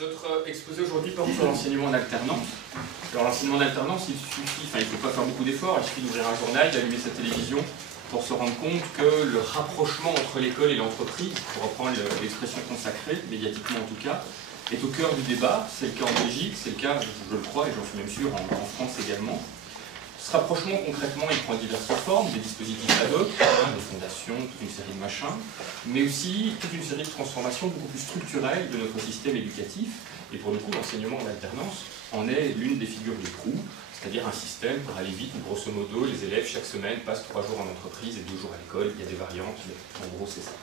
Notre exposé aujourd'hui porte sur l'enseignement en alternance. Alors l'enseignement en alternance, il ne faut pas faire beaucoup d'efforts, il suffit d'ouvrir un journal, d'allumer sa télévision pour se rendre compte que le rapprochement entre l'école et l'entreprise, pour reprendre l'expression consacrée, médiatiquement en tout cas, est au cœur du débat. C'est le cas en Belgique, c'est le cas, je le crois, et j'en suis même sûr, en France également. Ce rapprochement, concrètement, il prend diverses formes, des dispositifs ad hoc, des fondations, toute une série de machins, mais aussi toute une série de transformations beaucoup plus structurelles de notre système éducatif. Et pour le coup, l'enseignement en alternance en est l'une des figures de proue, c'est-à-dire un système, pour aller vite, où grosso modo, les élèves, chaque semaine, passent 3 jours en entreprise et 2 jours à l'école. Il y a des variantes, mais en gros, c'est ça.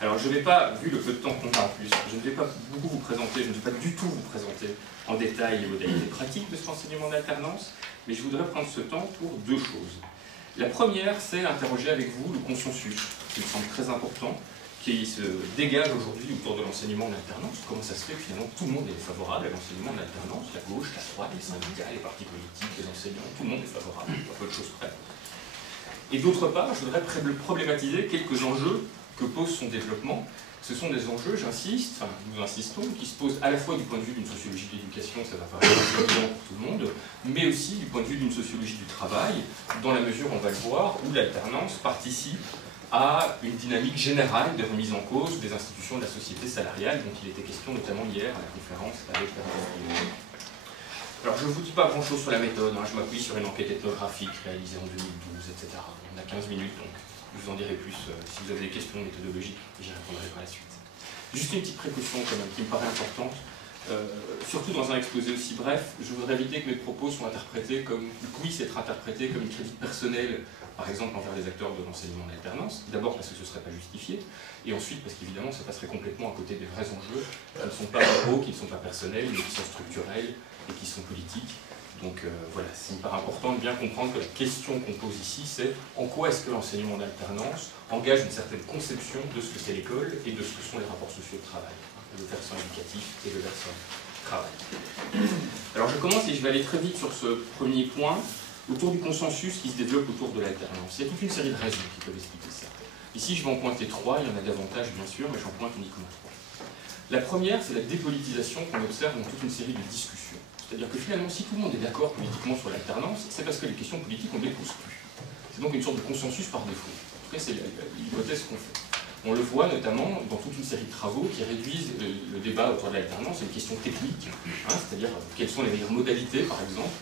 Alors, je ne vais pas, vu le peu de temps qu'on a en plus, je ne vais pas beaucoup vous présenter, je ne vais pas du tout vous présenter en détail les modalités pratiques de cet enseignement en alternance, mais je voudrais prendre ce temps pour 2 choses. La première, c'est interroger avec vous le consensus, qui me semble très important, qui se dégage aujourd'hui autour de l'enseignement en alternance. Comment ça se fait que finalement tout le monde est favorable à l'enseignement en alternance, la gauche, la droite, les syndicats, les partis politiques, les enseignants, tout le monde est favorable, à peu de choses près. Et d'autre part, je voudrais problématiser quelques enjeux que pose son développement. Ce sont des enjeux, j'insiste, enfin nous insistons, qui se posent à la fois du point de vue d'une sociologie de l'éducation, ça va paraître évident pour tout le monde, mais aussi du point de vue d'une sociologie du travail, dans la mesure, on va le voir, où l'alternance participe à une dynamique générale de remise en cause des institutions de la société salariale, dont il était question notamment hier à la conférence avec la. Alors je ne vous dis pas grand-chose sur la méthode, je m'appuie sur une enquête ethnographique réalisée en 2012, etc. On a 15 minutes, donc je vous en dirai plus si vous avez des questions méthodologiques, j'y répondrai par la suite. Juste une petite précaution quand même, qui me paraît importante. Surtout dans un exposé aussi bref, je voudrais éviter que mes propos soient interprétés comme, puissent être interprétés comme une critique personnelle, par exemple envers les acteurs de l'enseignement en alternance. D'abord parce que ce ne serait pas justifié, et ensuite parce qu'évidemment ça passerait complètement à côté des vrais enjeux, qui ne sont pas moraux, qui ne sont pas personnels, mais qui sont structurels et qui sont politiques. Donc voilà, c'est hyper important de bien comprendre que la question qu'on pose ici, c'est en quoi est-ce que l'enseignement en alternance engage une certaine conception de ce que c'est l'école et de ce que sont les rapports sociaux de travail, le versant éducatif et le versant travail. Alors je commence et je vais aller très vite sur ce premier point, autour du consensus qui se développe autour de l'alternance. Il y a toute une série de raisons qui peuvent expliquer ça. Ici je vais en pointer 3, il y en a davantage bien sûr, mais j'en pointe uniquement 3. La première, c'est la dépolitisation qu'on observe dans toute une série de discussions. C'est-à-dire que finalement, si tout le monde est d'accord politiquement sur l'alternance, c'est parce que les questions politiques, on ne les pose plus. C'est donc une sorte de consensus par défaut. En tout cas, c'est l'hypothèse qu'on fait. On le voit notamment dans toute une série de travaux qui réduisent le débat autour de l'alternance à une question technique, c'est-à-dire quelles sont les meilleures modalités, par exemple,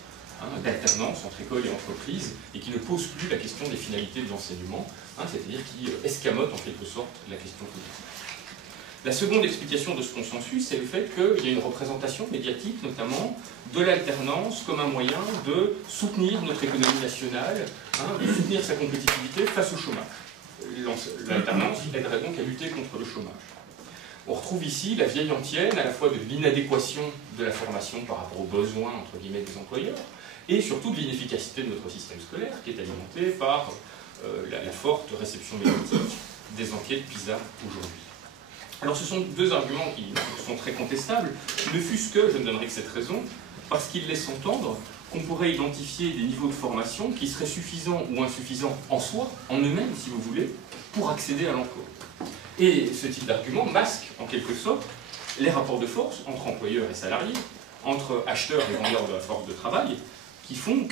d'alternance entre école et entreprise, et qui ne posent plus la question des finalités de l'enseignement, c'est-à-dire qui escamotent en quelque sorte la question politique. La seconde explication de ce consensus, c'est le fait qu'il y a une représentation médiatique, notamment, de l'alternance comme un moyen de soutenir notre économie nationale, de soutenir sa compétitivité face au chômage. L'alternance aiderait donc à lutter contre le chômage. On retrouve ici la vieille antienne, à la fois de l'inadéquation de la formation par rapport aux besoins, entre guillemets, des employeurs, et surtout de l'inefficacité de notre système scolaire, qui est alimenté par la forte réception médiatique des enquêtes PISA aujourd'hui. Alors ce sont 2 arguments qui sont très contestables, ne fût-ce que, je ne donnerai que cette raison, parce qu'ils laissent entendre qu'on pourrait identifier des niveaux de formation qui seraient suffisants ou insuffisants en soi, en eux-mêmes si vous voulez, pour accéder à l'emploi. Et ce type d'argument masque en quelque sorte les rapports de force entre employeurs et salariés, entre acheteurs et vendeurs de la force de travail, qui font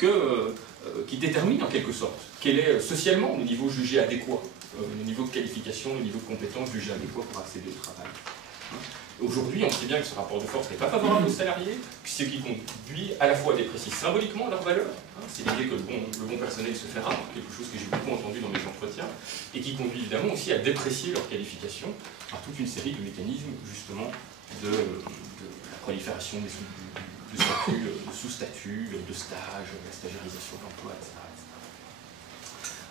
qui déterminent en quelque sorte quel est socialement le niveau jugé adéquat, le niveau de qualification, le niveau de compétence jugé adéquat pour accéder au travail. Aujourd'hui, on sait bien que ce rapport de force n'est pas favorable aux salariés, ce qui conduit à la fois à déprécier symboliquement leur valeur, c'est l'idée que le bon personnel se fait rare, quelque chose que j'ai beaucoup entendu dans mes entretiens, et qui conduit évidemment aussi à déprécier leur qualification par toute une série de mécanismes justement de la prolifération des statuts, de sous-statuts, de stages, la stagiarisation de l'emploi, etc.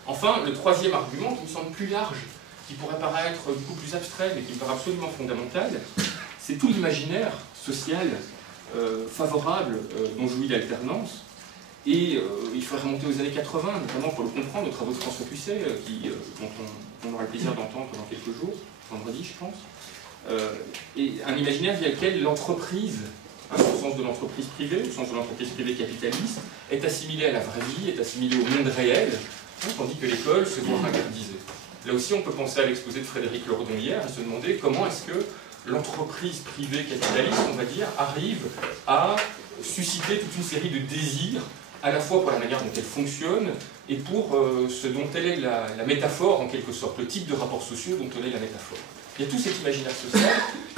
Enfin, le troisième argument qui me semble plus large, qui pourrait paraître beaucoup plus abstrait, mais qui me paraît absolument fondamental, c'est tout l'imaginaire social favorable dont jouit l'alternance. Et il faudrait remonter aux années 80, notamment pour le comprendre, aux travaux de François Pusset, dont on aura le plaisir d'entendre dans quelques jours, vendredi je pense. Et un imaginaire via lequel l'entreprise, au sens de l'entreprise privée, au sens de l'entreprise privée capitaliste, est assimilée à la vraie vie, est assimilée au monde réel, tandis que l'école se voit ringardisée. Là aussi, on peut penser à l'exposé de Frédéric Loredon hier et se demander comment est-ce que l'entreprise privée capitaliste, on va dire, arrive à susciter toute une série de désirs, à la fois pour la manière dont elle fonctionne et pour ce dont elle est la métaphore, en quelque sorte, le type de rapports sociaux dont elle est la métaphore. Il y a tout cet imaginaire social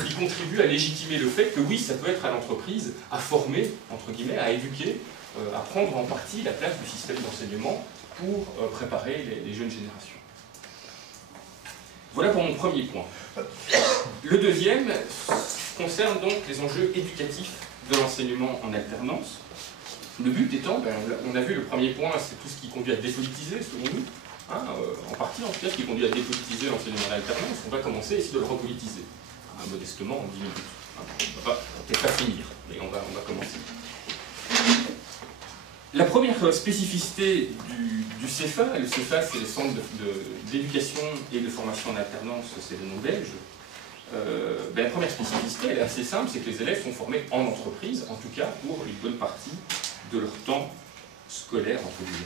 qui contribue à légitimer le fait que oui, ça peut être à l'entreprise à former, entre guillemets, à éduquer, à prendre en partie la place du système d'enseignement pour préparer les jeunes générations. Voilà pour mon premier point. Le deuxième concerne donc les enjeux éducatifs de l'enseignement en alternance. Le but étant, on a vu le premier point, c'est tout ce qui conduit à dépolitiser, selon nous, en partie en tout cas, ce qui conduit à dépolitiser l'enseignement en alternance. On va commencer à essayer de le repolitiser, modestement en 10 minutes. On ne va peut-être pas finir, mais on va commencer. La première spécificité du CEFA, le CEFA c'est le Centre d'éducation et de formation en alternance, c'est le nom belge. La première spécificité, elle est assez simple, c'est que les élèves sont formés en entreprise, en tout cas pour une bonne partie de leur temps scolaire, entre guillemets.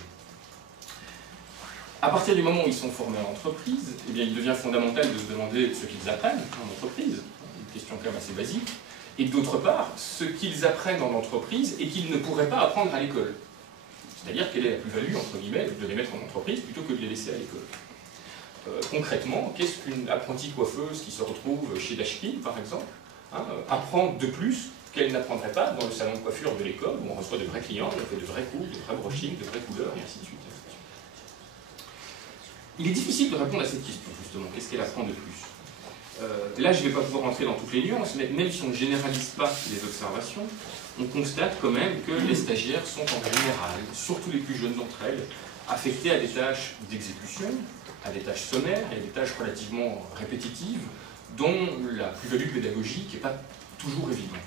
À partir du moment où ils sont formés en entreprise, eh bien, il devient fondamental de se demander ce qu'ils apprennent en entreprise, une question quand même assez basique, et d'autre part, ce qu'ils apprennent en entreprise et qu'ils ne pourraient pas apprendre à l'école. C'est-à-dire quelle est la plus-value, entre guillemets, de les mettre en entreprise plutôt que de les laisser à l'école. Concrètement, qu'est-ce qu'une apprentie coiffeuse qui se retrouve chez Dashkin, par exemple, apprend de plus qu'elle n'apprendrait pas dans le salon de coiffure de l'école, où on reçoit de vrais clients, on fait de vrais coups, de vrais brushings, de vraies couleurs, et ainsi de suite. Il est difficile de répondre à cette question, justement. Qu'est-ce qu'elle apprend de plus? Là, je ne vais pas pouvoir entrer dans toutes les nuances, mais même si on ne généralise pas les observations, on constate quand même que les stagiaires sont en général, surtout les plus jeunes d'entre elles, affectés à des tâches d'exécution, à des tâches sommaires et à des tâches relativement répétitives, dont la plus-value pédagogique n'est pas toujours évidente.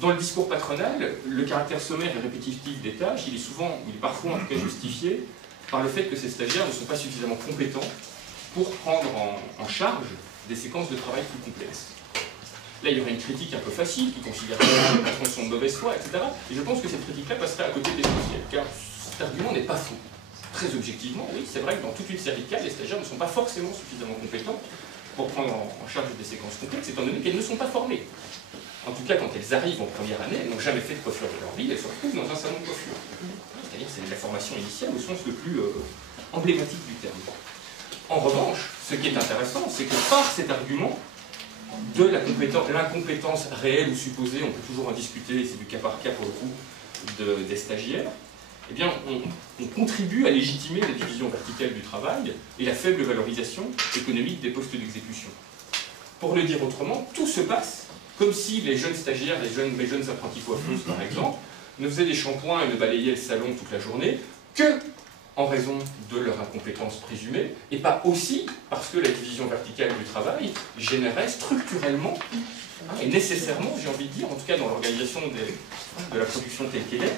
Dans le discours patronal, le caractère sommaire et répétitif des tâches, il est parfois en tout cas justifié par le fait que ces stagiaires ne sont pas suffisamment compétents pour prendre en charge des séquences de travail plus complexes. Là, il y aurait une critique un peu facile qui considère que les patrons sont de mauvaise foi, etc. Et je pense que cette critique-là passerait à côté de l'essentiel, car cet argument n'est pas faux. Très objectivement, oui, c'est vrai que dans toute une série de cas, les stagiaires ne sont pas forcément suffisamment compétents pour prendre en charge des séquences complexes, étant donné qu'elles ne sont pas formées. En tout cas, quand elles arrivent en première année, elles n'ont jamais fait de coiffure de leur vie, elles se retrouvent dans un salon de coiffure. C'est-à-dire que c'est de la formation initiale au sens le plus emblématique du terme. En revanche, ce qui est intéressant, c'est que par cet argument de l'incompétence réelle ou supposée, on peut toujours en discuter, c'est du cas par cas pour le coup, des stagiaires, eh bien, on contribue à légitimer la division verticale du travail et la faible valorisation économique des postes d'exécution. Pour le dire autrement, tout se passe comme si les jeunes stagiaires, les jeunes apprentis coiffeuses par exemple, ne faisaient des shampoings et ne balayaient le salon toute la journée que en raison de leur incompétence présumée, et pas aussi parce que la division verticale du travail générait structurellement, et nécessairement, j'ai envie de dire, en tout cas dans l'organisation de la production telle qu'elle est,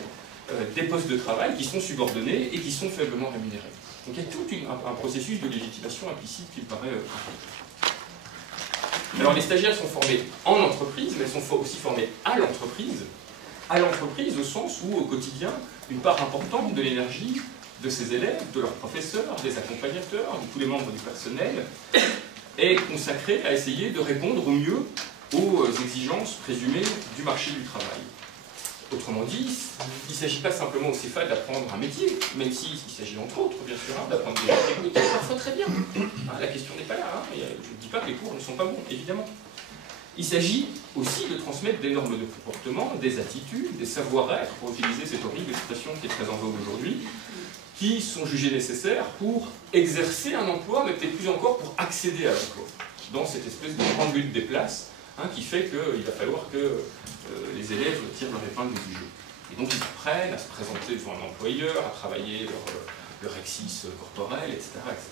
des postes de travail qui sont subordonnés et qui sont faiblement rémunérés. Donc il y a tout un processus de légitimation implicite qui me paraît important. Alors les stagiaires sont formés en entreprise, mais elles sont aussi formées à l'entreprise au sens où au quotidien, une part importante de l'énergie de ces élèves, de leurs professeurs, des accompagnateurs, de tous les membres du personnel, est consacrée à essayer de répondre au mieux aux exigences présumées du marché du travail. Autrement dit, il ne s'agit pas simplement au CEFA d'apprendre un métier, même s'il s'agit entre autres, bien sûr, d'apprendre des techniques, parfois très bien. La question n'est pas là, je ne dis pas que les cours ne sont pas bons, évidemment. Il s'agit aussi de transmettre des normes de comportement, des attitudes, des savoir-être, pour utiliser cette horrible expression qui est très en vogue aujourd'hui, qui sont jugés nécessaires pour exercer un emploi, mais peut-être plus encore pour accéder à l'emploi, dans cette espèce de grande lutte des places, qui fait qu'il va falloir que les élèves tirent leur épingle du jeu. Et donc ils apprennent à se présenter devant un employeur, à travailler leur exercice corporel, etc., etc.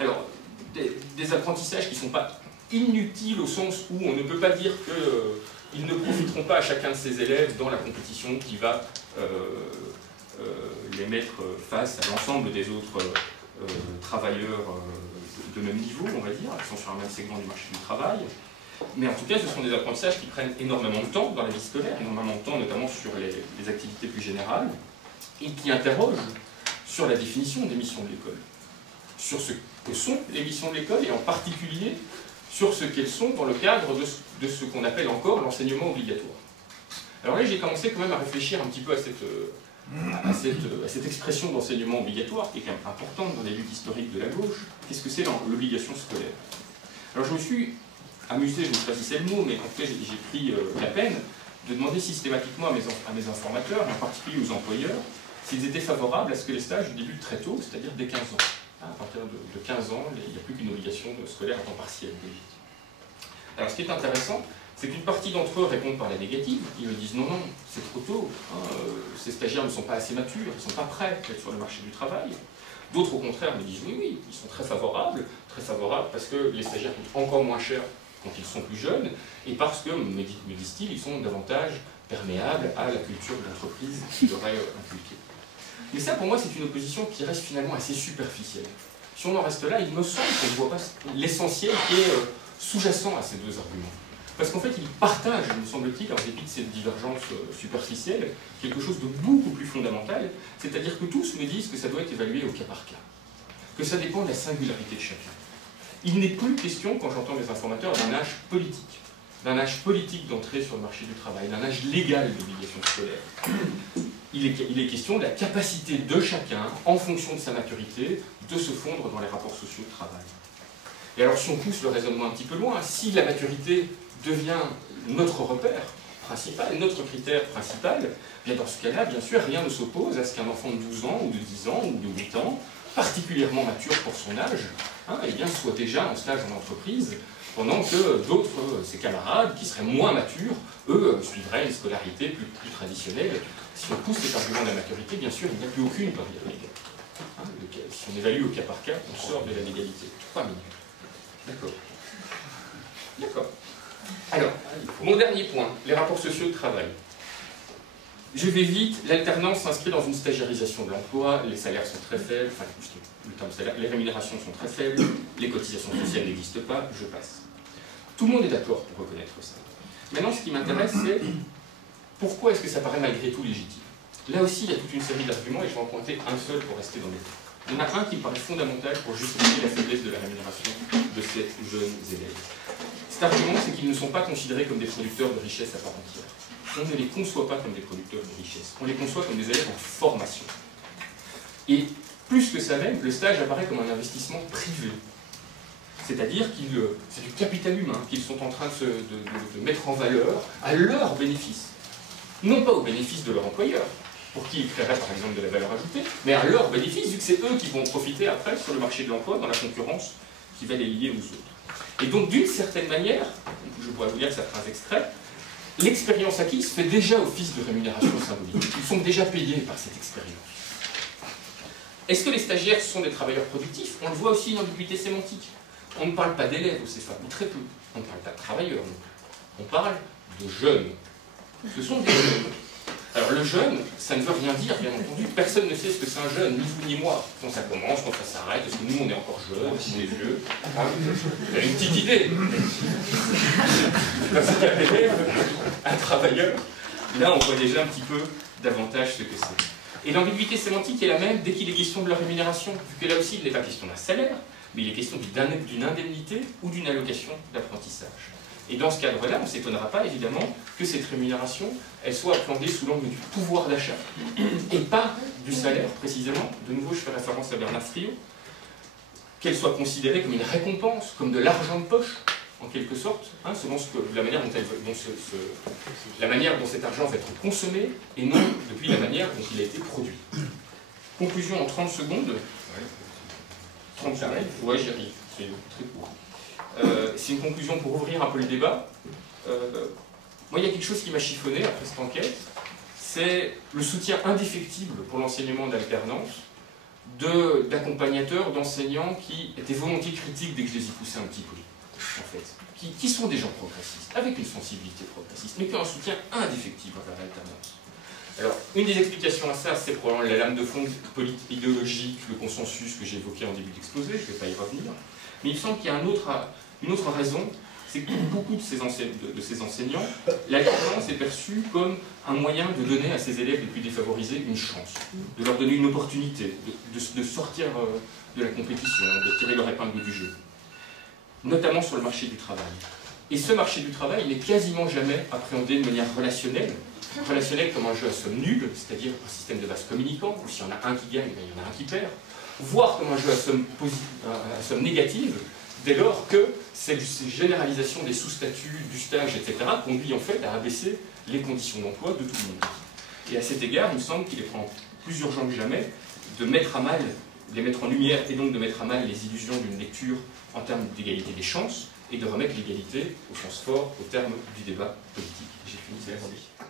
Alors, des apprentissages qui ne sont pas inutiles au sens où on ne peut pas dire qu'ils ne profiteront pas à chacun de ces élèves dans la compétition qui va les mettre face à l'ensemble des autres travailleurs de même niveau, on va dire, qui sont sur un même segment du marché du travail. Mais en tout cas, ce sont des apprentissages qui prennent énormément de temps dans la vie scolaire, énormément de temps notamment sur les activités plus générales, et qui interrogent sur la définition des missions de l'école, sur ce que sont les missions de l'école, et en particulier sur ce qu'elles sont dans le cadre de ce qu'on appelle encore l'enseignement obligatoire. Alors là, j'ai commencé quand même à réfléchir un petit peu à cette expression d'enseignement obligatoire, qui est quand même importante dans les luttes historiques de la gauche. Qu'est-ce que c'est l'obligation scolaire? Alors je me suis amusé, je ne sais pas si c'est le mot, mais en fait j'ai pris la peine de demander systématiquement à mes informateurs, et en particulier aux employeurs, s'ils étaient favorables à ce que les stages débutent très tôt, c'est-à-dire dès 15 ans. À partir de 15 ans, il n'y a plus qu'une obligation scolaire à temps partiel. Alors ce qui est intéressant, c'est qu'une partie d'entre eux répondent par la négative. Ils me disent non, non, c'est trop tôt, ces stagiaires ne sont pas assez matures, ils ne sont pas prêts à être sur le marché du travail. D'autres, au contraire, me disent oui, oui, ils sont très favorables parce que les stagiaires coûtent encore moins cher quand ils sont plus jeunes, et parce que, me disent-ils, ils sont davantage perméables à la culture de l'entreprise qu'ils auraient inculquée. Mais ça, pour moi, c'est une opposition qui reste finalement assez superficielle. Si on en reste là, il me semble qu'on ne voit pas l'essentiel qui est sous-jacent à ces deux arguments. Parce qu'en fait, ils partagent, me semble-t-il, en dépit de cette divergence superficielle, quelque chose de beaucoup plus fondamental, c'est-à-dire que tous me disent que ça doit être évalué au cas par cas, que ça dépend de la singularité de chacun. Il n'est plus question, quand j'entends mes informateurs, d'un âge politique d'entrée sur le marché du travail, d'un âge légal d'obligation scolaire. Il est question de la capacité de chacun, en fonction de sa maturité, de se fondre dans les rapports sociaux de travail. Et alors, si on pousse le raisonnement un petit peu loin, si la maturité devient notre repère principal, notre critère principal, bien dans ce cas-là, bien sûr, rien ne s'oppose à ce qu'un enfant de 12 ans, ou de 10 ans, ou de 8 ans, particulièrement mature pour son âge, eh bien, soit déjà en stage en entreprise, pendant que d'autres, ses camarades, qui seraient moins matures, eux, suivraient une scolarité plus traditionnelle. Si on pousse cet argument de la maturité, bien sûr, il n'y a plus aucune barrière légale. Si on évalue au cas par cas, on sort de la légalité. 3 minutes. D'accord. D'accord. Alors, mon dernier point, les rapports sociaux de travail. Je vais vite, l'alternance s'inscrit dans une stagiarisation de l'emploi, les salaires sont très faibles, enfin, le terme salaire, les rémunérations sont très faibles, les cotisations sociales n'existent pas, je passe. Tout le monde est d'accord pour reconnaître ça. Maintenant, ce qui m'intéresse, c'est pourquoi est-ce que ça paraît malgré tout légitime? Là aussi, il y a toute une série d'arguments, et je vais en pointer un seul pour rester dans les temps. Il y en a un qui me paraît fondamental pour justifier la faiblesse de la rémunération de ces jeunes élèves. Cet argument, c'est qu'ils ne sont pas considérés comme des producteurs de richesse à part entière. On ne les conçoit pas comme des producteurs de richesse, on les conçoit comme des élèves en formation. Et plus que ça même, le stage apparaît comme un investissement privé. C'est-à-dire que c'est du capital humain qu'ils sont en train de mettre en valeur à leur bénéfice. Non pas au bénéfice de leur employeur, pour qui ils créeraient par exemple de la valeur ajoutée, mais à leur bénéfice, vu que c'est eux qui vont profiter après sur le marché de l'emploi, dans la concurrence qui va les lier aux autres. Et donc d'une certaine manière, je pourrais vous lire certains extraits, l'expérience acquise fait déjà office de rémunération symbolique. Ils sont déjà payés par cette expérience. Est-ce que les stagiaires sont des travailleurs productifs? On le voit aussi dans l'ambiguïté sémantique. On ne parle pas d'élèves au CFA, ou très peu. On ne parle pas de travailleurs non plus. On parle de jeunes. Ce sont des jeunes. Alors le jeune, ça ne veut rien dire, bien entendu. Personne ne sait ce que c'est un jeune, ni vous ni moi. Quand ça commence, quand ça s'arrête, est-ce que nous on est encore jeunes, est-ce qu'on est vieux? Vous avez une petite idée. Parce qu'un élève, un travailleur, là on voit déjà un petit peu davantage ce que c'est. Et l'ambiguïté sémantique est la même dès qu'il est question de leur rémunération, vu que là aussi il n'est pas question d'un salaire, mais il est question d'une indemnité ou d'une allocation d'apprentissage. Et dans ce cadre-là, on ne s'étonnera pas, évidemment, que cette rémunération, elle soit appréhendée sous l'angle du pouvoir d'achat, et pas du salaire, précisément. De nouveau, je fais référence à Bernard Friot. Qu'elle soit considérée comme une récompense, comme de l'argent de poche, en quelque sorte, selon la manière dont cet argent va être consommé, et non depuis la manière dont il a été produit. Conclusion en 30 secondes. 30 secondes, ouais, j'y arrive, c'est très court. C'est une conclusion pour ouvrir un peu le débat. Moi, il y a quelque chose qui m'a chiffonné après cette enquête, c'est le soutien indéfectible pour l'enseignement d'alternance d'accompagnateurs, d'enseignants qui étaient volontiers critiques dès que je les y poussais un petit peu, en fait. Qui sont des gens progressistes, avec une sensibilité progressiste, mais qui ont un soutien indéfectible envers l'alternance. Alors, une des explications à ça, c'est probablement la lame de fond idéologique, le consensus que j'ai évoqué en début d'exposé, je ne vais pas y revenir. Mais il me semble qu'il y a une autre raison, c'est que pour beaucoup de ces enseignants, l'alternance est perçue comme un moyen de donner à ces élèves les plus défavorisés une chance, de leur donner une opportunité, de sortir de la compétition, de tirer leur épingle du jeu. notamment sur le marché du travail. Et ce marché du travail n'est quasiment jamais appréhendé de manière relationnelle comme un jeu à somme nulle, c'est-à-dire un système de vases communicants, où s'il y en a un qui gagne, il y en a un qui perd, voire comme un jeu à somme négative, dès lors que cette généralisation des sous-statuts, du stage, etc., conduit en fait à abaisser les conditions d'emploi de tout le monde. Et à cet égard, il me semble qu'il est plus urgent que jamais de mettre à mal, de les mettre en lumière et donc de mettre à mal les illusions d'une lecture en termes d'égalité des chances et de remettre l'égalité au sens fort au terme du débat politique. J'ai fini, c'est la